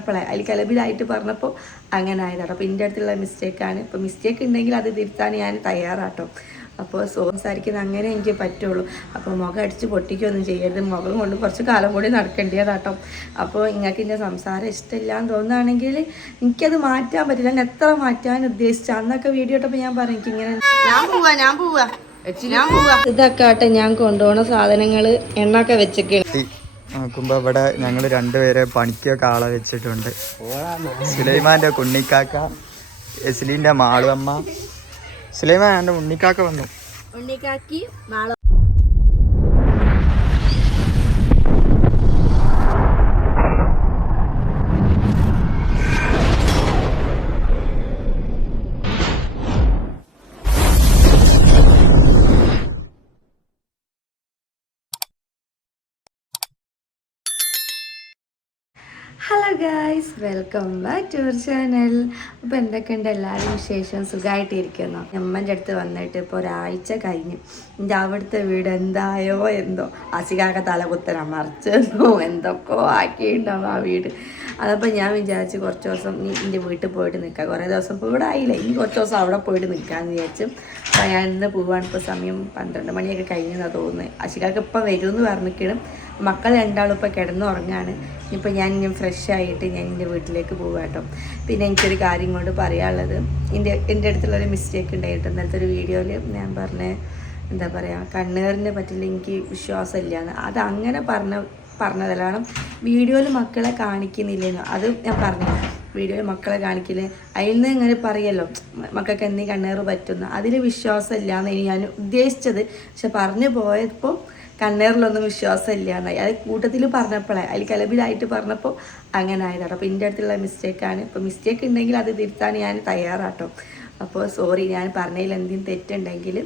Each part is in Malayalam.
അപ്പോളെ അതിൽ കലബിലായിട്ട് പറഞ്ഞപ്പോൾ അങ്ങനെ ആയതാട്ടോ. അപ്പോൾ എൻ്റെ അടുത്തുള്ള മിസ്റ്റേക്കാണ്. ഇപ്പോൾ മിസ്റ്റേക്ക് ഉണ്ടെങ്കിൽ അത് തിരുത്താൻ ഞാൻ തയ്യാറാട്ടോ. അപ്പോൾ സംസാരിക്കുന്നത് അങ്ങനെ എനിക്ക് പറ്റുള്ളൂ. അപ്പോൾ മുഖം അടിച്ച് പൊട്ടിക്കുകയൊന്നും ചെയ്യരുത്. മുഖം കൊണ്ട് കുറച്ച് കാലം കൂടി നടക്കേണ്ടതാട്ടോ. അപ്പോൾ നിങ്ങൾക്ക് എൻ്റെ സംസാരം ഇഷ്ടമില്ല എന്ന് തോന്നുകയാണെങ്കിൽ എനിക്കത് മാറ്റാൻ പറ്റില്ല. ഞാൻ എത്ര മാറ്റാൻ ഉദ്ദേശിച്ച അന്നൊക്കെ വീഡിയോ ഇട്ടപ്പോൾ ഞാൻ പറഞ്ഞു എനിക്കിങ്ങനെ ഞാൻ പോവാ ഇതൊക്കെ ആട്ടെ ഞാൻ കൊണ്ടുപോകുന്ന സാധനങ്ങൾ എണ്ണൊക്കെ വെച്ചൊക്കെയാണ് നോക്കുമ്പോ ഇവിടെ ഞങ്ങൾ രണ്ടുപേരെ പണിക്കൊക്കെ ആളെ വെച്ചിട്ടുണ്ട്. സുലൈമാന്റെ കുണ്ണിക്കാക്ക, എസ്ലീന്റെ മാളു അമ്മ. സുലൈമാൻ എന്റെ ഉണ്ണിക്കാക്ക വന്നു. ഉണ്ണിക്കാക്കി Malu. Hello guys, welcome back to our channel. അപ്പോൾ എന്തൊക്കെയുണ്ട് എല്ലാവരും വിശേഷം? സുഖമായിട്ടിരിക്കുന്നു. അമ്മൻ്റെ അടുത്ത് വന്നിട്ട് ഇപ്പോൾ ഒരാഴ്ച കഴിഞ്ഞു. എൻ്റെ അവിടുത്തെ വീട് എന്തായോ എന്തോ, അസികാക്ക തലകുത്തന മറിച്ചെന്നോ എന്തൊക്കെയോ ആക്കിയിട്ടുണ്ടാവും ആ വീട്. അതപ്പോൾ ഞാൻ വിചാരിച്ച് കുറച്ച് ദിവസം നീ എൻ്റെ വീട്ടിൽ പോയിട്ട് നിൽക്കാം. കുറേ ദിവസം ഇപ്പോൾ ഇവിടെ ആയില്ല, ഇനി കുറച്ച് ദിവസം അവിടെ പോയിട്ട് നിൽക്കാമെന്ന് വിചാരിച്ചു. അപ്പോൾ ഞാൻ ഇന്ന് പോവാണ്. ഇപ്പോൾ സമയം 12 മണിയൊക്കെ കഴിഞ്ഞെന്നാണ് തോന്നുന്നത്. അസികാക്ക ഇപ്പം വരുമെന്ന് പറഞ്ഞിരിക്കണം. മക്കൾ രണ്ടാളും ഇപ്പോൾ കിടന്നുറങ്ങാണ്. ഇപ്പോൾ ഞാൻ ഫ്രഷ് ആയിട്ട് ഞാൻ എൻ്റെ വീട്ടിലേക്ക് പോകുക കേട്ടോ. പിന്നെ എനിക്കൊരു കാര്യം കൊണ്ട് പറയാനുള്ളത്, എൻ്റെ അടുത്തുള്ളൊരു മിസ്റ്റേക്ക് ഉണ്ടായിട്ട് ഇന്നലത്തെ ഒരു വീഡിയോയിൽ ഞാൻ എന്താ പറയുക, കണ്ണേറിനെ പറ്റില്ല എനിക്ക് വിശ്വാസമില്ല എന്ന്. അത് അങ്ങനെ പറഞ്ഞതല്ലാണ്. വീഡിയോയിൽ മക്കളെ കാണിക്കുന്നില്ലെന്നോ അത് ഞാൻ പറഞ്ഞു. വീഡിയോയിൽ മക്കളെ കാണിക്കില്ലേ, അതിൽ നിന്ന് ഇങ്ങനെ പറയല്ലോ മക്കൾക്ക് എന്നീ കണ്ണേറ് പറ്റുന്ന, അതിൽ വിശ്വാസമില്ല എന്നാണ് ഞാൻ ഉദ്ദേശിച്ചത്. പക്ഷെ പറഞ്ഞു പോയപ്പോൾ കണ്ണേറിലൊന്നും വിശ്വാസമില്ല എന്നായി. അത് കൂട്ടത്തിൽ പറഞ്ഞപ്പോഴേ അതിൽ കലബിലായിട്ട് പറഞ്ഞപ്പോൾ അങ്ങനെ ആയതാട്ടോ. അപ്പോൾ എൻ്റെ അടുത്തുള്ള മിസ്റ്റേക്കാണ്. ഇപ്പോൾ മിസ്റ്റേക്ക് ഉണ്ടെങ്കിൽ അത് തിരുത്താൻ ഞാൻ തയ്യാറാട്ടോ. അപ്പോൾ സോറി, ഞാൻ പറഞ്ഞതിൽ എന്തെങ്കിലും തെറ്റുണ്ടെങ്കിൽ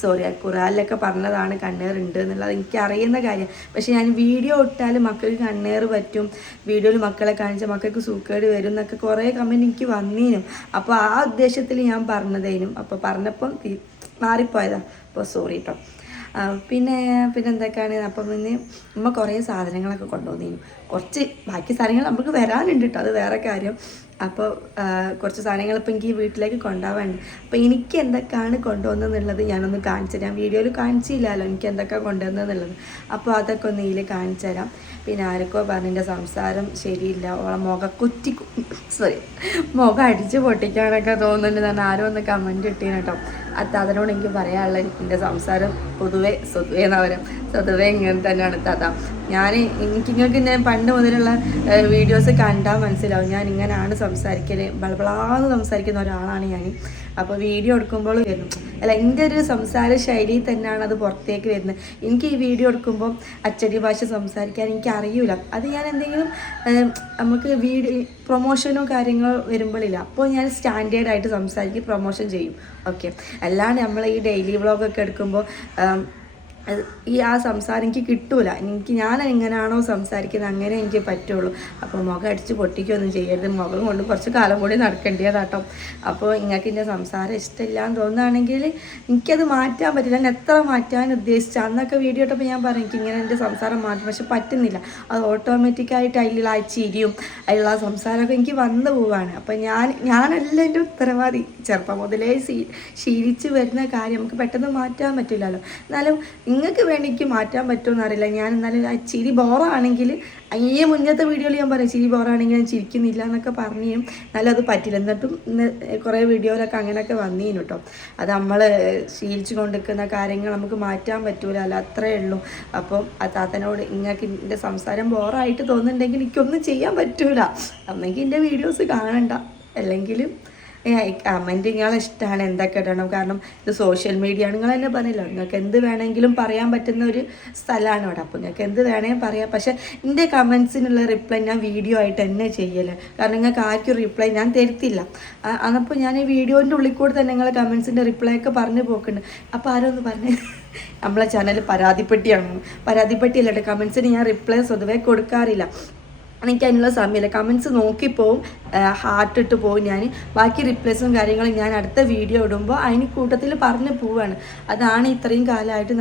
സോറി. ഖുറാനിലൊക്കെ പറഞ്ഞതാണ് കണ്ണേറുണ്ട് എന്നുള്ളത് എനിക്കറിയുന്ന കാര്യം. പക്ഷേ ഞാൻ വീഡിയോ ഇട്ടാൽ മക്കൾക്ക് കണ്ണേറ് പറ്റും, വീഡിയോയിൽ മക്കളെ കാണിച്ചാൽ മക്കൾക്ക് സൂക്കേട് വരും എന്നൊക്കെ കുറേ കമൻറ്റ് എനിക്ക് വന്നീനും. അപ്പോൾ ആ ഉദ്ദേശത്തിൽ ഞാൻ പറഞ്ഞതേനും. അപ്പോൾ പറഞ്ഞപ്പം മാറിപ്പോയതാണ്. അപ്പോൾ സോറി കേട്ടോ. പിന്നെ എന്തൊക്കെയാണ്, അപ്പം പിന്നെ അമ്മ കുറേ സാധനങ്ങളൊക്കെ കൊണ്ടുവന്നേനും. കുറച്ച് ബാക്കി സാധനങ്ങൾ നമുക്ക് വരാനുണ്ട് കേട്ടോ, അത് വേറെ കാര്യം. അപ്പോൾ കുറച്ച് സാധനങ്ങൾ ഇപ്പോൾ എനിക്ക് വീട്ടിലേക്ക് കൊണ്ടുപോകാനുണ്ട്. അപ്പോൾ എനിക്ക് എന്തൊക്കെയാണ് കൊണ്ടുവന്നെന്നുള്ളത് ഞാനൊന്ന് കാണിച്ചു തരാം. വീഡിയോയിൽ കാണിച്ചില്ലല്ലോ എനിക്ക് എന്തൊക്കെ കൊണ്ടുവന്നെന്നുള്ളത്. അപ്പോൾ അതൊക്കെ ഒന്ന് ഇതിൽ കാണിച്ചു തരാം. പിന്നെ ആരൊക്കെ പറഞ്ഞതിൻ്റെ സംസാരം ശരിയില്ല, ഓളെ മുഖം അടിച്ച് പൊട്ടിക്കാനൊക്കെ തോന്നുന്നുണ്ട് തന്നെ ആരോ ഒന്ന് കമൻറ്റ് ഇട്ടീന് കേട്ടോ. അതിനോട് എനിക്ക് പറയാനുള്ള എൻ്റെ സംസാരം പൊതുവേ സ്വതുവേ ഇങ്ങനെ തന്നെയാണ് താത്ത. നിങ്ങൾക്ക് ഞാൻ പണ്ട് മുതലുള്ള വീഡിയോസ് കണ്ടാൽ മനസ്സിലാവും ഞാൻ ഇങ്ങനെയാണ് സംസാരിക്കല്, ബളബളാന്ന് സംസാരിക്കുന്ന ഒരാളാണ് ഞാൻ. അപ്പോൾ വീഡിയോ എടുക്കുമ്പോൾ വരുന്നു അല്ല, എൻ്റെ ഒരു സംസാര ശൈലി തന്നെയാണ് അത് പുറത്തേക്ക് വരുന്നത്. എനിക്ക് ഈ വീഡിയോ എടുക്കുമ്പോൾ അച്ചടി ഭാഷ സംസാരിക്കാൻ എനിക്ക് അറിയില്ല. അത് ഞാൻ എന്തെങ്കിലും നമുക്ക് പ്രൊമോഷനോ കാര്യങ്ങളോ വരുമ്പോഴില്ല, അപ്പോൾ ഞാൻ സ്റ്റാൻഡേർഡായിട്ട് സംസാരിക്കും, പ്രൊമോഷൻ ചെയ്യും. ഓക്കെ, അല്ലാണ്ട് നമ്മൾ ഈ ഡെയിലി വ്ളോഗൊക്കെ എടുക്കുമ്പോൾ ഈ ആ സംസാരം എനിക്ക് കിട്ടൂല. ഞാൻ എങ്ങനെയാണോ സംസാരിക്കുന്നത് അങ്ങനെ എനിക്ക് പറ്റുള്ളൂ. അപ്പോൾ മുഖം അടിച്ച് പൊട്ടിക്കുകയൊന്നും ചെയ്യരുത്. മുഖം കൊണ്ട് കുറച്ച് കാലം കൂടി നടക്കേണ്ടതാട്ടോ. അപ്പോൾ നിങ്ങൾക്ക് എൻ്റെ സംസാരം ഇഷ്ടമില്ല എന്ന് തോന്നുകയാണെങ്കിൽ എനിക്കത് മാറ്റാൻ പറ്റില്ല. ഞാൻ എത്ര മാറ്റാൻ ഉദ്ദേശിച്ച അന്നൊക്കെ വീഡിയോ ഇട്ടപ്പോൾ ഞാൻ പറയും എനിക്കിങ്ങനെ എൻ്റെ സംസാരം മാറ്റും, പക്ഷെ പറ്റുന്നില്ല. അത് ഓട്ടോമാറ്റിക്കായിട്ട് അതിലുള്ള ആ ചിരിയും അതിലുള്ള ആ സംസാരമൊക്കെ എനിക്ക് വന്നു പോവാണ്. അപ്പോൾ ഞാനല്ല എൻ്റെ ഉത്തരവാദി. ചെറുപ്പം മുതലേ ശീലിച്ച് വരുന്ന കാര്യം നമുക്ക് പെട്ടെന്ന് മാറ്റാൻ പറ്റില്ലല്ലോ. എന്നാലും നിങ്ങൾക്ക് വേണ്ടി എനിക്ക് മാറ്റാൻ പറ്റുമെന്ന് അറിയില്ല. ഞാൻ എന്നാലും ആ ചിരി ബോറാണെങ്കിൽ മുന്നത്തെ വീഡിയോയിൽ ഞാൻ പറയും ചിരി ബോറാണെങ്കിൽ ഞാൻ ചിരിക്കുന്നില്ല എന്നൊക്കെ പറഞ്ഞു. എന്നാലും അത് പറ്റില്ല. എന്നിട്ടും കുറേ വീഡിയോയിലൊക്കെ അങ്ങനെയൊക്കെ വന്നീനു കേട്ടോ. അത് നമ്മൾ ശീലിച്ചു കൊണ്ടിരിക്കുന്ന കാര്യങ്ങൾ നമുക്ക് മാറ്റാൻ പറ്റൂല, അല്ല അത്രയേ ഉള്ളൂ. അപ്പം ആ താത്തനോട് നിങ്ങൾക്ക് എൻ്റെ സംസാരം ബോറായിട്ട് തോന്നുന്നുണ്ടെങ്കിൽ എനിക്കൊന്നും ചെയ്യാൻ പറ്റൂല. അന്നെങ്കിൽ എൻ്റെ വീഡിയോസ് കാണണ്ട, അല്ലെങ്കിലും കമൻറ്റ് നിങ്ങളെ ഇഷ്ടമാണ് എന്തൊക്കെ ഇടണം. കാരണം ഇത് സോഷ്യൽ മീഡിയ ആണ്, നിങ്ങൾ തന്നെ പറഞ്ഞല്ലോ നിങ്ങൾക്ക് എന്ത് വേണമെങ്കിലും പറയാൻ പറ്റുന്ന ഒരു സ്ഥലമാണ് ഇവിടെ. അപ്പോൾ നിങ്ങൾക്ക് എന്ത് വേണമെങ്കിൽ പറയാം. പക്ഷേ എൻ്റെ കമൻസിനുള്ള റിപ്ലൈ ഞാൻ വീഡിയോ ആയിട്ട് തന്നെ ചെയ്യല്. കാരണം നിങ്ങൾക്ക് ആർക്കും റിപ്ലൈ ഞാൻ തരത്തില്ല. അപ്പോൾ ഞാൻ ഈ വീഡിയോൻ്റെ ഉള്ളിൽ കൂടെ തന്നെ നിങ്ങളെ കമൻസിൻ്റെ റിപ്ലൈ ഒക്കെ പറഞ്ഞു പോക്കുന്നുണ്ട്. അപ്പോൾ ആരൊന്ന് പറഞ്ഞ് നമ്മളെ ചാനൽ പരാതിപ്പെട്ടിയല്ല കേട്ടോ. കമൻസിന് ഞാൻ റിപ്ലൈ സ്വതവേ കൊടുക്കാറില്ല. എനിക്ക് അതിനുള്ള സമയമില്ല. കമൻസ് നോക്കിപ്പോവും, ഹാർട്ട് ഇട്ട് പോവും ഞാൻ. ബാക്കി റിപ്ലൈസും കാര്യങ്ങളും ഞാൻ അടുത്ത വീഡിയോ ഇടുമ്പോൾ അതിന് കൂട്ടത്തിൽ പറഞ്ഞു പോവാണ്. അതാണ് ഇത്രയും കാലമായിട്ട്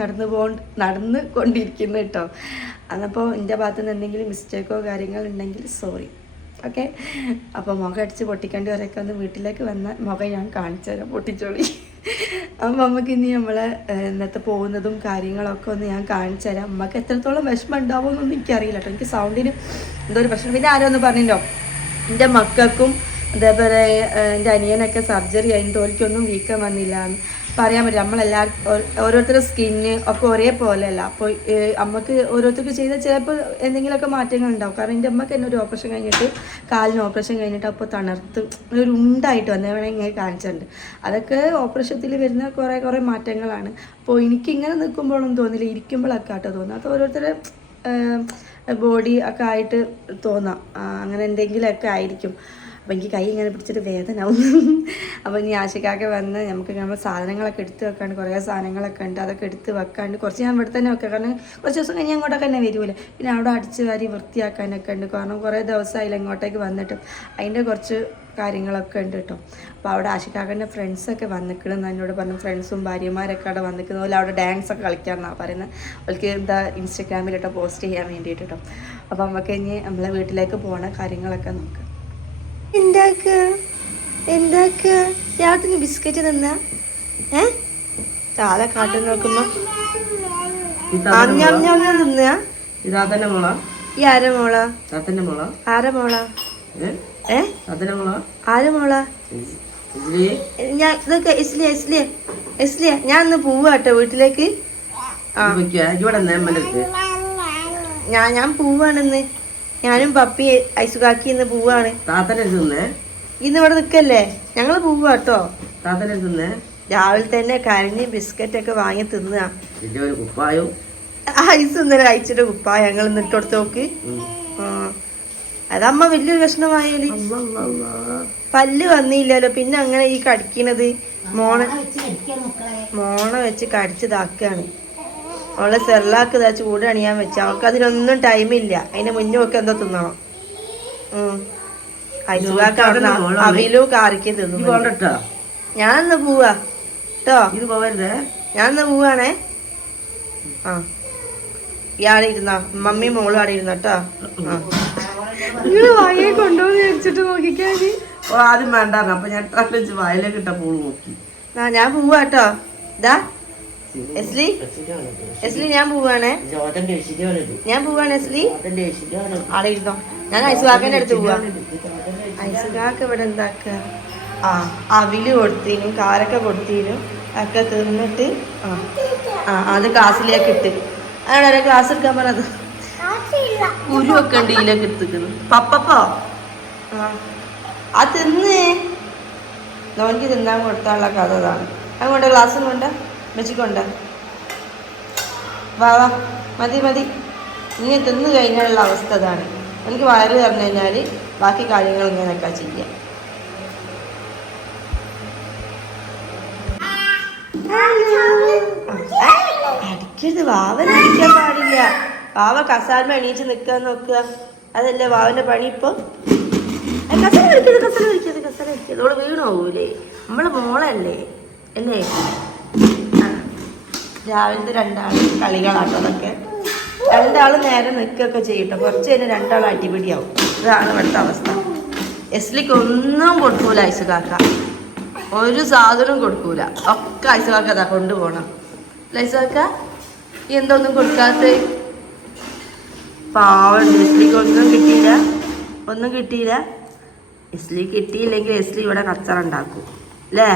നടന്നു കൊണ്ടിരിക്കുന്നത് കേട്ടോ. അതപ്പോൾ എൻ്റെ ഭാഗത്തു നിന്ന് എന്തെങ്കിലും മിസ്റ്റേക്കോ കാര്യങ്ങളോ ഉണ്ടെങ്കിൽ സോറി. ഓക്കെ. അപ്പോൾ മുഖം അടിച്ച് പൊട്ടിക്കേണ്ടവരൊക്കെ ഒന്ന് വീട്ടിലേക്ക് വന്ന മുഖം ഞാൻ കാണിച്ചു തരാം, പൊട്ടിച്ചോളി. അപ്പം നമുക്ക് ഇനി നമ്മളെ ഇന്നത്തെ പോകുന്നതും കാര്യങ്ങളൊക്കെ ഒന്ന് ഞാൻ കാണിച്ചു തരാം. നമുക്ക് എത്രത്തോളം വിഷമം ഉണ്ടാവുമെന്നൊന്നും എനിക്കറിയില്ല കേട്ടോ. എനിക്ക് സൗണ്ടിന് എന്തോ ഒരു പ്രശ്നം. പിന്നെ ആരോ ഒന്ന് പറഞ്ഞല്ലോ, എൻ്റെ മക്കൾക്കും അതേപോലെ എൻ്റെ അനിയനൊക്കെ സർജറി കഴിഞ്ഞിട്ട് ഓർക്കൊന്നും വീക്കം വന്നില്ല എന്ന് പറയാൻ പറ്റില്ല. നമ്മളെല്ലാവരും ഓരോരുത്തരുടെ സ്കിന്ന് ഒക്കെ ഒരേപോലെയല്ല. അപ്പോൾ അമ്മക്ക് ഓരോരുത്തർക്ക് ചെയ്താൽ ചിലപ്പോൾ എന്തെങ്കിലുമൊക്കെ മാറ്റങ്ങൾ ഉണ്ടാവും. കാരണം എൻ്റെ അമ്മക്ക് തന്നെ ഒരു ഓപ്പറേഷൻ കഴിഞ്ഞിട്ട്, കാലിന് ഓപ്പറേഷൻ കഴിഞ്ഞിട്ട് അപ്പോൾ തണർത്ത് ഒരു ഉണ്ടായിട്ട് വന്നേ വേണമെങ്കിൽ ഇങ്ങനെ കാണിച്ചിട്ടുണ്ട്. അതൊക്കെ ഓപ്പറേഷത്തിൽ വരുന്ന കുറേ മാറ്റങ്ങളാണ്. അപ്പോൾ എനിക്കിങ്ങനെ നിൽക്കുമ്പോഴൊന്നും തോന്നില്ല, ഇരിക്കുമ്പോഴൊക്കെ ആട്ടോ തോന്നുക. അത് ഓരോരുത്തരുടെ ബോഡി ഒക്കെ ആയിട്ട് തോന്നാം, അങ്ങനെ എന്തെങ്കിലുമൊക്കെ ആയിരിക്കും. അപ്പോൾ എനിക്ക് കൈ ഇങ്ങനെ പിടിച്ചിട്ട് വേദനയാവും. അപ്പോൾ ഇനി ആശിക്കാക്കെ വന്ന് നമുക്ക് നമ്മൾ സാധനങ്ങളൊക്കെ എടുത്ത് വെക്കാണ്ട്, കുറേ സാധനങ്ങളൊക്കെ ഉണ്ട്, അതൊക്കെ എടുത്ത് വെക്കാണ്ട് കുറച്ച് ഞാൻ ഇവിടെ തന്നെ വെക്കാം. കാരണം കുറച്ച് ദിവസം കഴിഞ്ഞ് അങ്ങോട്ടൊക്കെ തന്നെ വരുമല്ലോ. പിന്നെ അവിടെ അടിച്ച് വാരി വൃത്തിയാക്കാനൊക്കെ ഉണ്ട്. കാരണം കുറേ ദിവസമായില്ല ഇങ്ങോട്ടേക്ക് വന്നിട്ട്, അതിൻ്റെ കുറച്ച് കാര്യങ്ങളൊക്കെ ഉണ്ട് കേട്ടോ. അപ്പോൾ അവിടെ ആശിക്കാക്കൻ്റെ ഫ്രണ്ട്സൊക്കെ വന്നിക്കണമെന്ന് എന്നോട് പറഞ്ഞു. ഫ്രണ്ട്സും ഭാര്യമാരൊക്കെ അവിടെ വന്നിക്കുന്ന പോലെ അവിടെ ഡാൻസൊക്കെ കളിക്കാമെന്നാണ് പറയുന്നത്. അവർക്ക് എന്താ ഇൻസ്റ്റഗ്രാമിലിട്ടോ പോസ്റ്റ് ചെയ്യാൻ വേണ്ടിയിട്ട് കേട്ടോ. അപ്പോൾ നമുക്ക് ഇനി നമ്മളെ വീട്ടിലേക്ക് പോകണ കാര്യങ്ങളൊക്കെ നോക്കാം. എന്താക്കുക രാത്രി ബിസ്ക്കറ്റ് തിന്ന താഴെ കാട്ടു നോക്കുമ്പോ തിന്ന. ഈ ആര മോള? ആര മോള? ആര മോള? ഞാൻ ഇതൊക്കെ ഇസ്ലിയ ഞാൻ ഇന്ന് പോവാട്ടോ വീട്ടിലേക്ക്. ഞാൻ പോവാണിന്ന്. ഞാനും പപ്പി ഐസുകാക്കി ഇന്ന് പോവാണ്. ഇന്ന് ഇവിടെ നിക്കല്ലേ, ഞങ്ങള് പോവാട്ടോ. രാവിലെ തന്നെ കരഞ്ഞ് ബിസ്ക്കറ്റ് ഒക്കെ വാങ്ങി തിന്നുക. ഐസ് ഇന്നലെ കഴിച്ചിട്ട് കുപ്പായ ഞങ്ങൾ ഇന്ന് ഇട്ടോടുത്ത് നോക്ക്. അതമ്മ വലിയൊരു പ്രശ്നമായാല്. പല്ല് വന്നില്ലല്ലോ, പിന്നെ അങ്ങനെ ഈ കടിക്കണത് മോണ വെച്ച് കടിച്ചതാക്കാണ്. അവളെ സെർലാക്ക് ഇതാ ചൂട് അണിയാൻ വെച്ച. അവൾക്ക് അതിനൊന്നും ടൈമില്ല. അതിന് മുന്നേ ഒക്കെ എന്തോ തിന്നണം. ഐസുകാക്ക് അവിടെ അവിലോ കാറിക്ക് തിന്നു. ഞാനിന്ന് പോവാ കേട്ടോ. ഞാനിന്ന് പോവാണേ. ആ ഇയാടെ ഇരുന്നോ, മമ്മി മോളും അവിടെ ഇരുന്നോ കേട്ടോ. നിങ്ങള് വായെ കൊണ്ടുപോയി വിചാരിച്ചിട്ട് നോക്കിക്കാന്. ആദ്യം വേണ്ടായിരുന്നു. അപ്പൊ ഞാൻ വായിലേക്ക് ഇട്ട പോള് നോക്കി. ഞാൻ പോവാ കേട്ടോ. ഇതാ എസ്ലി ഞാൻ പോവാണേ. ഞാൻ പോവാണ് എസ്ലി. ആടെ ഇരുന്നോ. ഞാൻ ഐസുകാക്കൻ്റെ അടുത്ത് പോവാ. ഐസുകാക്ക ഇവിടെ എന്താക്ക അവില് കൊടുത്തീനും കാരൊക്കെ കൊടുത്തീനും ഒക്കെ തിന്നിട്ട് അത് ക്ലാസ്സിലേക്ക് ഇട്ട്. അതാണ് ക്ലാസ് എടുക്കാൻ പറഞ്ഞത്. കുരുവൊക്കെ ഉണ്ട് ഇതിലേക്ക് എടുത്തിക്കുന്നു. പപ്പപ്പോ ആ തിന്ന് നോനിക്ക് തിന്നാൻ കൊടുത്താനുള്ള കഥ അതാണ്. അങ്ങോട്ട് ക്ലാസ്സും കൊണ്ട് വെച്ചിക്കൊണ്ട് വാ മതി ഇങ്ങനെ തിന്നു കഴിഞ്ഞാലുള്ള അവസ്ഥ അതാണ്. എനിക്ക് വയറ് തറഞ്ഞു കഴിഞ്ഞാൽ ബാക്കി കാര്യങ്ങൾ ഇങ്ങനെയൊക്കെ ചെയ്യാം. അടിക്കരുത്, വാവനെ അടിക്കാൻ പാടില്ല. വാവ കസാൽമ എണീച്ച് നിൽക്കാൻ നോക്കുക, അതല്ലേ വാവന്റെ പണി. ഇപ്പൊ കസല കളിക്കരുത്. ഓള് വീണു പോകൂലേ, നമ്മളെ മോളല്ലേ അല്ലേ. രാവിലത്തെ രണ്ടാള് കളികളാട്ടോ. അതൊക്കെ രണ്ടാളും നേരെ നിൽക്കുകയൊക്കെ ചെയ്യട്ടോ. കുറച്ച് കഴിഞ്ഞാൽ രണ്ടാളും അടിപിടിയാവും. ഇതാണ് ഇവിടുത്തെ അവസ്ഥ. എസ്ലിക്ക് ഒന്നും കൊടുക്കൂല ഐസുകാക്ക, ഒരു സാധനവും കൊടുക്കൂല. ഒക്കെ ഐസുകാക്ക അതാ കൊണ്ടുപോകണം. ഐസുകാക്ക എന്തൊന്നും കൊടുക്കാത്ത പാവം. എസ്ലിക്ക് ഒന്നും കിട്ടിയില്ല. എസ്ലി കിട്ടിയില്ലെങ്കിൽ എസ്ലി ഇവിടെ കച്ചറ ഉണ്ടാക്കും അല്ലേ.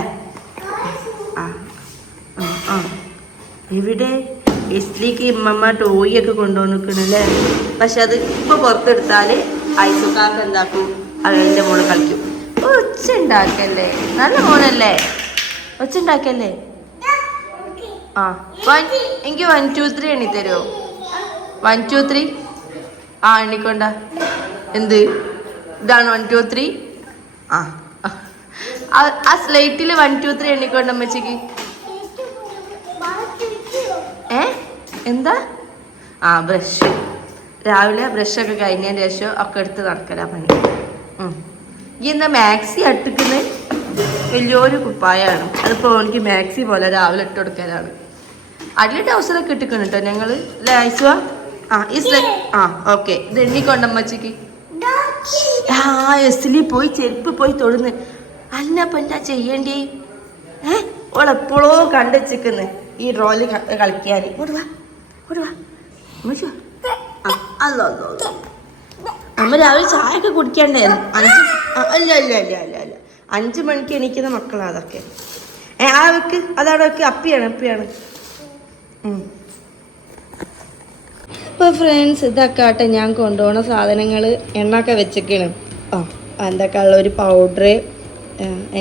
എവിടെ എസ്ലിക്ക് ഇമ്മമ്മ ടോയൊക്കെ കൊണ്ടുവന്നിക്കണല്ലേ. പക്ഷെ അത് ഇപ്പൊ പുറത്തെടുത്താല് ഐസുകാക്ക എന്താക്കും, അതിന്റെ മോള് കളിക്കും. ഒച്ച ഉണ്ടാക്കല്ലേ, നല്ല മോനല്ലേ, ഒച്ച ഉണ്ടാക്കല്ലേ. എനിക്ക് 1 2 3 എണ്ണി തരുമോ? 1 2 3 എണ്ണിക്കൊണ്ട. എന്ത് ഇതാണ് 1 2 3? ആ സ്ലേറ്റില് 1 2 3 എണ്ണിക്കൊണ്ട അമ്മച്ചിക്ക്. എന്താ ബ്രഷ്. രാവിലെ ബ്രഷൊക്കെ കഴിഞ്ഞതിന് ശേഷം ഒക്കെ എടുത്ത് നടക്കലാ പണി. ഈ എന്താ മാക്സി അട്ടിക്കുന്നത്? വലിയൊരു കുപ്പായാണ്. അതിപ്പോൾ എനിക്ക് മാക്സി പോലെ രാവിലെ ഇട്ട് കൊടുക്കലാണ്. അതിൽ ട്രൗസറൊക്കെ ഇട്ടിക്കണം കേട്ടോ ഞങ്ങൾ അല്ലേ ഐസുവാ. ഈ ഓക്കെ. ഇത് എണ്ണിക്കൊണ്ടമ്മച്ചിക്ക് എസ്ലി പോയി ചെരുപ്പ് പോയി തൊടുന്ന്. അന്നപ്പം എന്താ ചെയ്യേണ്ടി? ഓളെപ്പോഴോ കണ്ടുവച്ചിക്കുന്നു ഈ റോല് കളിക്കാൻ. അല്ലോ നമ്മ രാവിലെ ചായ ഒക്കെ കുടിക്കണ്ടായിരുന്നു. 5 മണിക്ക് എണീക്കുന്ന മക്കളാ അതൊക്കെ. ആ വെക്ക്, അതവിടെ വെക്ക്. അപ്പിയാണ്. ഇപ്പോൾ ഫ്രണ്ട്സ്, ഇതൊക്കെ ആട്ടെ ഞാൻ കൊണ്ടുപോകുന്ന സാധനങ്ങൾ. എണ്ണൊക്കെ വെച്ചേക്കാണ്. എന്തൊക്കെ ഉള്ള ഒരു പൗഡർ,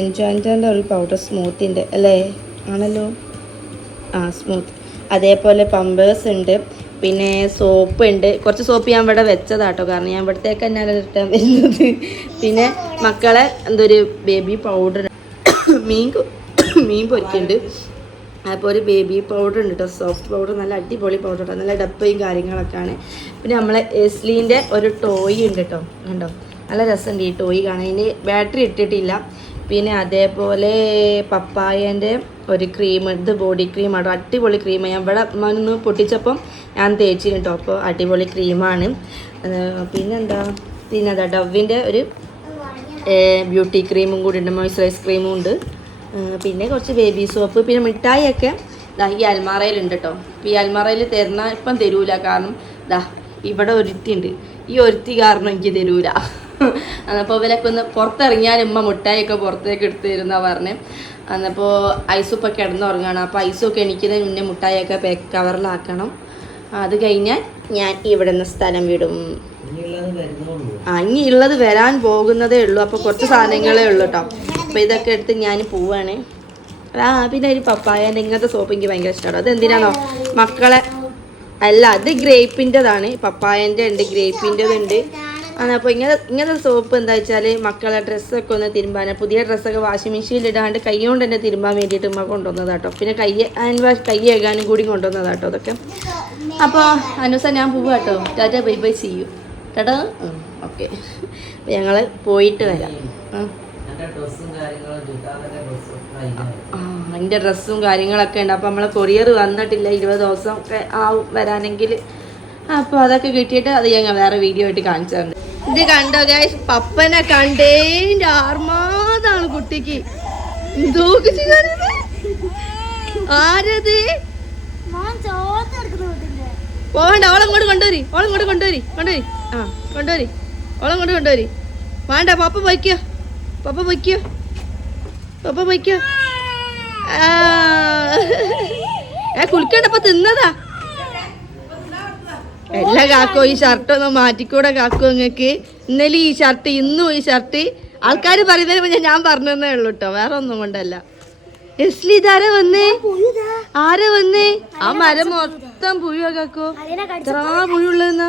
എൻജോയിൻ്റെ ഒരു പൗഡർ, സ്മൂത്തിൻ്റെ അല്ലേ, ആണല്ലോ. സ്മൂത്ത്. അതേപോലെ പമ്പേഴ്സ് ഉണ്ട്, പിന്നെ സോപ്പ് ഉണ്ട്. കുറച്ച് സോപ്പ് ഞാൻ ഇവിടെ വെച്ചതാട്ടോ, കാരണം ഞാൻ ഇവിടത്തേക്ക് തന്നെയാണ് റിട്ടേൺ വരുന്നത്. പിന്നെ മക്കളെ എന്തൊരു ബേബി പൗഡർ, മീൻ പൊരിക്കുന്നുണ്ട്. അപ്പോൾ ഒരു ബേബി പൗഡർ ഉണ്ട് കേട്ടോ, സോഫ്റ്റ് പൗഡർ, നല്ല അടിപൊളി പൗഡർ കേട്ടോ, നല്ല ഡപ്പയും കാര്യങ്ങളൊക്കെയാണ്. പിന്നെ നമ്മളെ എസ്ലീൻ്റെ ഒരു ടോയ് ഉണ്ട് കേട്ടോ, കണ്ടോ, നല്ല രസമുണ്ട് ഈ ടോയ് കാണാൻ. ഇതിന് ബാറ്ററി ഇട്ടിട്ടില്ല. പിന്നെ അതേപോലെ പപ്പായൻ്റെ ഒരു ക്രീം, ഇത് ബോഡി ക്രീമാണ്, അടിപൊളി ക്രീം. ഞാൻ ഇവിടെ ഒന്ന് പൊട്ടിച്ചപ്പം ഞാൻ തേച്ചിന് കേട്ടോ, അപ്പോൾ അടിപൊളി ക്രീമാണ്. പിന്നെ ഡവിൻ്റെ ഒരു ബ്യൂട്ടി ക്രീമും കൂടി ഉണ്ട്, മോയ്സ്ചറൈസ് ക്രീമും ഉണ്ട്. പിന്നെ കുറച്ച് ബേബി സോപ്പ്, പിന്നെ മിഠായിയൊക്കെ ഈ അൽമാറയിലുണ്ട് കേട്ടോ. ഈ അൽമാറയിൽ ഇപ്പം തരൂല, കാരണം ഇവിടെ ഒരുത്തിയുണ്ട്. ഈ ഒരുത്തി കാരണം എനിക്ക് തരൂല. അപ്പോൾ ഇവരൊക്കെ ഒന്ന് പുറത്തിറങ്ങിയാൽ ഉമ്മ മിഠായിയൊക്കെ പുറത്തേക്ക് എടുത്ത് തരുന്ന പറഞ്ഞ്. അന്നപ്പോൾ ഐസൊക്കെ കിടന്നുറങ്ങണം. അപ്പോൾ ഐസൊക്കെ എണീക്കുന്നതിന് മുന്നേ മിഠായിയൊക്കെ കവറിലാക്കണം. അത് കഴിഞ്ഞാൽ ഞാൻ ഇവിടെ നിന്ന് സ്ഥലം വിടും. ഇനി ഉള്ളത് വരാൻ പോകുന്നതേ ഉള്ളൂ. അപ്പോൾ കുറച്ച് സാധനങ്ങളേ ഉള്ളൂ കേട്ടോ. അപ്പോൾ ഇതൊക്കെ എടുത്ത് ഞാൻ പോവാണ്. പിന്നെ ഒരു പപ്പായൻ്റെ ഇങ്ങനത്തെ സോപ്പ് എനിക്ക് ഭയങ്കര ഇഷ്ടമാണ്. അതെന്തിനാണോ മക്കളെ, അല്ല അത് ഗ്രേപ്പിൻ്റെതാണ്, പപ്പായൻ്റെ ഉണ്ട്, ഗ്രേപ്പിൻ്റെതുണ്ട്. അപ്പോൾ ഇങ്ങനത്തെ സോപ്പ് എന്താ വെച്ചാൽ മക്കളെ ഡ്രസ്സൊക്കെ ഒന്ന് തിരുമ്പാൻ, പുതിയ ഡ്രസ്സൊക്കെ വാഷിംഗ് മെഷീനിൽ ഇടാണ്ട് കൈ കൊണ്ട് തന്നെ തിരുമ്പാൻ വേണ്ടിയിട്ട് ഉമ്മ കൊണ്ടുവന്നതാട്ടോ. പിന്നെ കൈ കഴുകാനും കൂടി കൊണ്ടുവന്നതാട്ടോ അതൊക്കെ. അപ്പോൾ അനുസ ഞാൻ പോവാ കേട്ടോ. Tata, bye bye, see you. Tata. Okay, അപ്പോൾ ഞങ്ങൾ പോയിട്ട് വരാം. അതിൻ്റെ ഡ്രസ്സും കാര്യങ്ങളൊക്കെ ഉണ്ട്. അപ്പോൾ നമ്മളെ കൊറിയർ വന്നിട്ടില്ല, 20 ദിവസം ഒക്കെ ആവും വരാനെങ്കിൽ. അപ്പോൾ അതൊക്കെ കിട്ടിയിട്ട് അത് ഞങ്ങൾ വേറെ വീഡിയോ ആയിട്ട് കാണിച്ചു തരുന്നുണ്ട്. ഇത് കണ്ടോ ഗൈസ്, പപ്പനെ കണ്ടേൻ്റെ ആർമാതാണ് കുട്ടിക്ക്. ആരത് പോകണ്ട, ഓളങ്ങോട്ട് കൊണ്ടുവരി. ഓളങ്ങോട്ട് കൊണ്ടുവരി. വേണ്ട, പപ്പ പൊയ്ക്കോ. കുളിക്കണ്ടപ്പോ തിന്നതാ. എല്ലാ കാക്കോ ഈ ഷർട്ട് ഒന്ന് മാറ്റിക്കൂടെ കാക്കോ നിങ്ങൾക്ക്? ഇന്നലെ ഈ ഷർട്ട്, ഇന്നും ഈ ഷർട്ട്. ആൾക്കാർ പറയുന്നതിന് മുന്നേ ഞാൻ പറഞ്ഞതേ ഉള്ളൂ കേട്ടോ, വേറെ ഒന്നും കൊണ്ടല്ല. എസ്ലി ഇതാരാ വന്നേ? ആ മരം മൊത്തം പുഴുവാ കാക്കോ. എത്ര പുഴുള്ളതെന്നാ.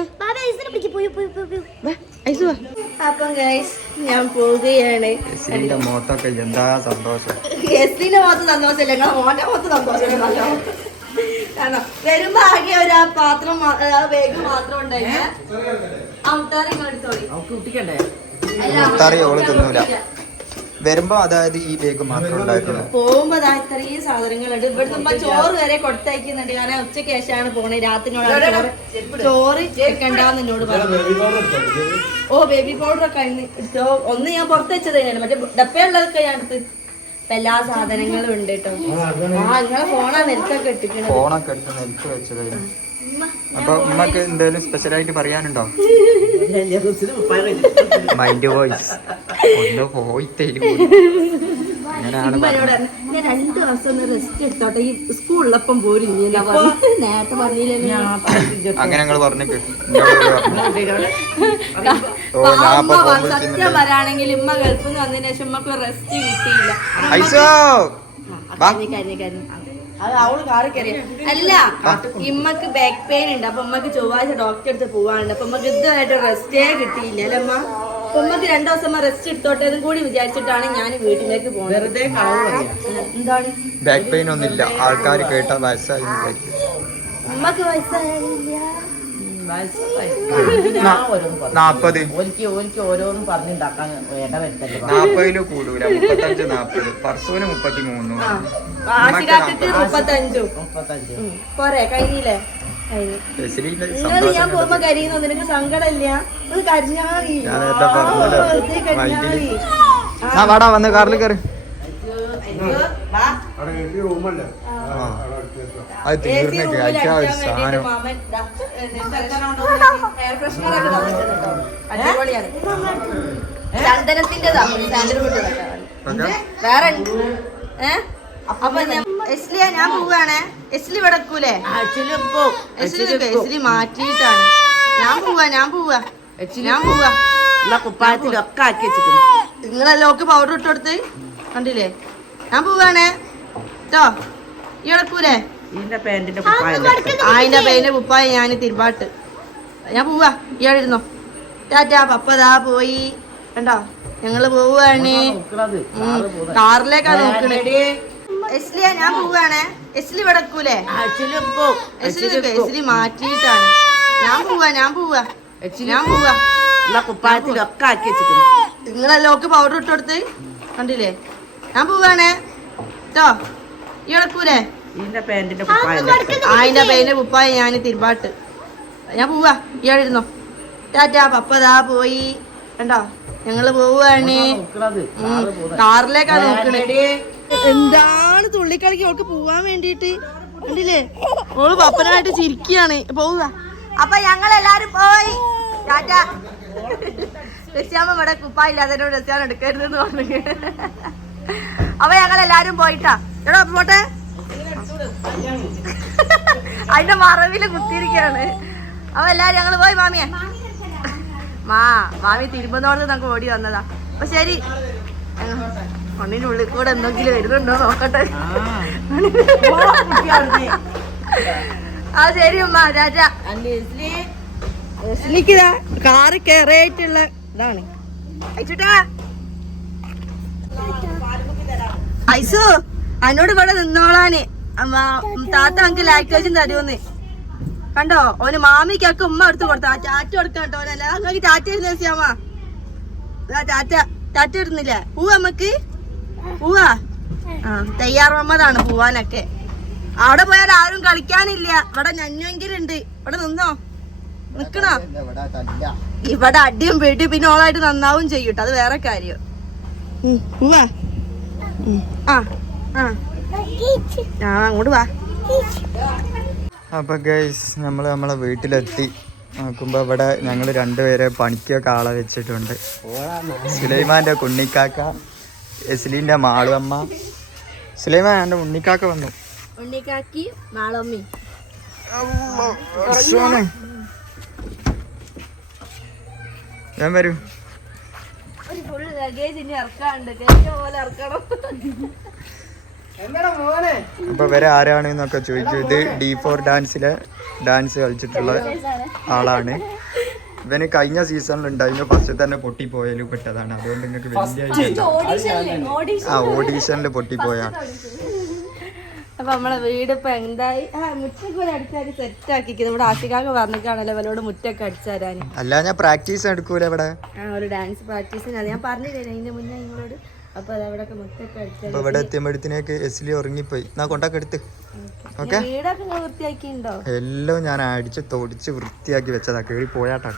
അപ്പം ഗൈസ് ഞാൻ പോവുകയാണ്. എസ്ലിന്റെ മുഖത്തൊക്കെ എന്താ സന്തോഷം. എസ്ലിന്റെ മുഖത്ത് സന്തോഷമില്ല, ഞങ്ങളെ മോന്റെ മുഖത്ത് സന്തോഷമില്ല. കാരണം വരുമ്പോ ആകെ ഒരു പാത്രം വേഗം മാത്രം ഉണ്ടായില്ല. ഓള് തിന്നൂല. വരുമ്പോ അതായത് ഈ ബേഗ് മാത്രം ഉണ്ടായിരുന്നു. പോകുമ്പോ ഇത്രയും സാധനങ്ങളുണ്ട്. ഇവിടുന്ന് ചോറ് വരെ കൊടുത്തയക്കുന്നുണ്ട്. കാരണം ഉച്ചയ്ക്ക് ശേഷമാണ് പോണേ. രാത്രിനോട് ചോറ് വെക്കണ്ടെന്ന് എന്നോട് പറഞ്ഞു. ബേബി പൗഡർ ഒക്കെ എടുത്തോ. ഒന്ന് ഞാൻ പുറത്ത് വെച്ചത്, മറ്റേ ഡപ്പയുള്ളതൊക്കെ ഞാൻ എടുത്ത്. എല്ലാ സാധനങ്ങളും ഉണ്ട് കേട്ടോ. നിങ്ങളെ ഫോണൊക്കെ എടുത്ത് നെൽക്ക് വെച്ചതായിരുന്നു. അപ്പൊ ഉമ്മക്ക് എന്തെങ്കിലും സ്പെഷ്യലായിട്ട് പറയാനുണ്ടോ? മൈൻഡ് വോയിസ് ഒന്ന് പോയി തരും. ഞാൻ 2 ദിവസം ഒന്ന് റെസ്റ്റ് എടുത്തോട്ടെ, ഈ സ്കൂളിലപ്പം പോരില്ലേ നേരത്തെ പറഞ്ഞില്ലേ. അങ്ങനെ ഞങ്ങൾ പറഞ്ഞിട്ട് സത്യം പറയാണെങ്കിൽ ഉമ്മ ഗൾഫിൽ നിന്ന് വന്നതിന് ശേഷം ഉമ്മക്ക് റെസ്റ്റ് കിട്ടിയില്ല. അത് അവള് കാറി കയറിയ അല്ല, ഇമ്മക്ക് ബാക്ക് പെയിൻ ഉണ്ട്. അപ്പൊ ഉമ്മക്ക് ചൊവ്വാഴ്ച ഡോക്ടറെ അടുത്ത് പോവാനുണ്ട്. അപ്പൊ ഉമ്മക്ക് ഇതുമായിട്ട് റെസ്റ്റേ കിട്ടിയില്ല അല്ലേ അമ്മ? അപ്പൊ ഉമ്മക്ക് 2 ദിവസം റെസ്റ്റ് എടുത്തോട്ടെ എന്നും കൂടി വിചാരിച്ചിട്ടാണ് ഞാൻ വീട്ടിലേക്ക് പോകുന്നത്. എന്താണ് ബാക്ക് പെയിൻ ഒന്നുമില്ല, ആൾക്കാർ കേട്ട വയസ്സായി. ഉമ്മക്ക് വയസ്സായില്ല, 40 ഓരോന്നും പറഞ്ഞുണ്ടാക്കാൻ ഇടവരുത്തല്ലോ. 40 കൂടൂല, 35-40. പർസൂന് 33. ആശികാക്ക് 35 പോരെ കഴിഞ്ഞില്ലേ? എസ്ലീന്റെ നിങ്ങൾ ഞാൻ പോകുമ്പോ കരിയുന്നു നിനക്ക് സങ്കടമില്ല ഒന്ന് കരഞ്ഞാളി ഞാൻ നേരത്തെ പറഞ്ഞല്ലോ വൈകില് ആ വാടാ വന്ന് കാറിൽ കയറി അത് തീർന്നേക്ക് അയക്കാ ഒരു സാധനം ചന്ദനത്തിന്റെതാ വേറെ അപ്പൊ എസ്ലിയ ഞാൻ പോവാണേ. എസ്ലി വിടക്കൂലേ? എസ്ലി മാറ്റിയിട്ടാണ്. ഞാൻ പോവാ കുപ്പായത്തിലൊക്കെ ആക്കി വെച്ചിട്ടുണ്ട്. നിങ്ങളെല്ലാം പൗഡർ ഇട്ട് കൊടുത്ത് കണ്ടില്ലേ? ഞാൻ പോവാണേ കേട്ടോ. ഈ വിടക്കൂലേ? ഇതിന്റെ പാന്റിന്റെ കുപ്പായം അതിന്റെ പേരിന്റെ കുപ്പായ ഞാൻ തിരുമ്പാട്ട്. ഞാൻ പോവാ. ഇയാളിരുന്നോ? ടാറ്റാ. പപ്പതാ പോയി കണ്ടോ. ഞങ്ങള് പോവാണ്. കാറിലേക്കാ നോക്കണേ. എസ്ലിയ ഞാൻ പോവാണേ. എസ്ലി വിടക്കൂലേ? എസ്ലി മാറ്റിയിട്ടാണ്. ഞാൻ പോവാ കുപ്പായത്തിലൊക്കെ ആക്കി വെച്ചിട്ടുണ്ട്. നിങ്ങളെല്ലാം പൗഡർ ഇട്ട് കൊടുത്ത് കണ്ടില്ലേ? ഞാൻ പോവാണേ കേട്ടോ. ഈ വിടക്കൂലേ? ഇതിന്റെ പാന്റിന്റെ കുപ്പായം അതിന്റെ പേരിന്റെ കുപ്പായ ഞാൻ തിരുമ്പാട്ട്. ഞാൻ പോവാ. ഇയാളിരുന്നോ? ടാറ്റാ. പപ്പതാ പോയി കണ്ടോ. ഞങ്ങള് പോവാണ്. കാറിലേക്കാ നോക്കണേ. എന്താണ് തുള്ളിക്കളിക്ക് അവൾക്ക് പോവാൻ വേണ്ടിട്ട് കണ്ടില്ലേ? ഓള് പപ്പനായിട്ട് ചിരിക്കുകയാണ്. പോവുക. അപ്പൊ ഞങ്ങൾ എല്ലാരും പോയി. ടാറ്റാ. രസ്യാമ്മ ഇവിടെ കുപ്പായില്ലാതെ രസ്യാൻ എടുക്കരുതെന്ന് പറഞ്ഞു. അപ്പൊ ഞങ്ങൾ എല്ലാരും പോയിട്ടാ. എടാ പോട്ടെ. അതിന്റെ മറവില് കുത്തിയിരിക്കാണ്. അപ്പൊ എല്ലാരും ഞങ്ങള് പോയി. മാമിയെ മാമി തിരുമ്പുന്നോട് നമുക്ക് ഓടി വന്നതാ. അപ്പൊ ശരി. മണ്ണിനുള്ളിൽ കൂടെ എന്തെങ്കിലും വരുന്നുണ്ടോ നോക്കട്ടെ. ആ ശരി ഉമ്മ. രാജ എസ്ലിക്കിതാ കാറ് കയറിയിട്ടുള്ള ഇതാണ്. അയച്ചുട്ടാ ഐസു അതിനോട് ഇവിടെ നിന്നോളാന്. താത്ത നമുക്ക് ലാക്ടോജൻ തരുമെന്ന് കണ്ടോ. ഓന് മാമിക്കൊക്കെ ഉമ്മ എടുത്ത് കൊടുത്താ. ടാറ്റ കൊടുക്കാൻ കേട്ടോ. ഓനല്ല അങ്ങക്ക് ടാറ്റ ഇരുന്ന ശ്യാമ. ടാറ്റ ഇടുന്നില്ലേ? പോവാ നമ്മക്ക് പോവാ. തയ്യാറമ്മതാണ് പോവാനൊക്കെ. അവിടെ പോയാൽ ആരും കളിക്കാനില്ല. ഇവിടെ ഞഞ്ഞെങ്കിലുണ്ട്. ഇവിടെ നിന്നോ നിക്കണോ? ഇവിടെ അടിയും വെടിയും പിന്നെ ഓളായിട്ട് നന്നാവും ചെയ്യൂട്ടോ. അത് വേറെ കാര്യം. പോവാ. അങ്ങോട്ട് വാ. അപ്പൊ ഗൈസ് നമ്മളെ വീട്ടിലെത്തി നോക്കുമ്പോ ഇവിടെ ഞങ്ങൾ രണ്ടുപേരെ പണിക്കൊക്കെ ആളെ വെച്ചിട്ടുണ്ട്. സുലൈമാന്റെ കുണ്ണിക്കാക്ക, എസ്ലീന്റെ മാളുഅമ്മ. സുലൈമാൻ എന്റെ ഉണ്ണിക്കാക്ക വന്നു. ഉണ്ണിക്കാക്കി മാളമ്മി. ഞാൻ വരൂ. അപ്പൊ ഇവരെ ആരാണെന്നൊക്കെ ചോദിച്ചു. ഇത് D4 ഡാൻസിലെ ഡാൻസ് കളിച്ചിട്ടുള്ള ആളാണ്. ഇവന് കഴിഞ്ഞ സീസണിൽ ഉണ്ടായിരുന്നു. ഫസ്റ്റ് തന്നെ പൊട്ടിപ്പോയാലും പെട്ടതാണ്. അതുകൊണ്ട് നിങ്ങൾക്ക് വലിയ ഓഡീഷനിൽ പൊട്ടിപ്പോയ. അപ്പൊ നമ്മളെ വീട് ഇപ്പൊ എന്തായി? മുറ്റൊക്കെ അടിച്ചാല് സെറ്റ് ആക്കിക്ക്. നമ്മുടെ ആശികാക്ക് പറഞ്ഞിട്ടാണല്ലോ അവരോട് മുറ്റൊക്കെ അടിച്ചു തരാന്. അല്ല ഞാൻ പ്രാക്ടീസ് എടുക്കൂല ഇവിടെ. ഒരു ഡാൻസ് പ്രാക്ടീസിന് അത് ഞാൻ പറഞ്ഞില്ലേ അതിന്റെ മുന്നേ നിങ്ങളോട്. അപ്പൊ അതവിടെ മുറ്റൊക്കെ അടിച്ചു. ഇവിടെ എത്തിയപ്പോഴത്തേക്ക് എസ്ലി ഉറങ്ങിപ്പോയി. ഞാൻ കൊണ്ടൊക്കെ എടുത്ത്. ഓക്കെ. വീടൊക്കെ വൃത്തിയാക്കിണ്ടോ? എല്ലാം ഞാൻ അടിച്ച് തൊടിച്ച് വൃത്തിയാക്കി വെച്ചതാ. കേറി പോയാട്ടാ.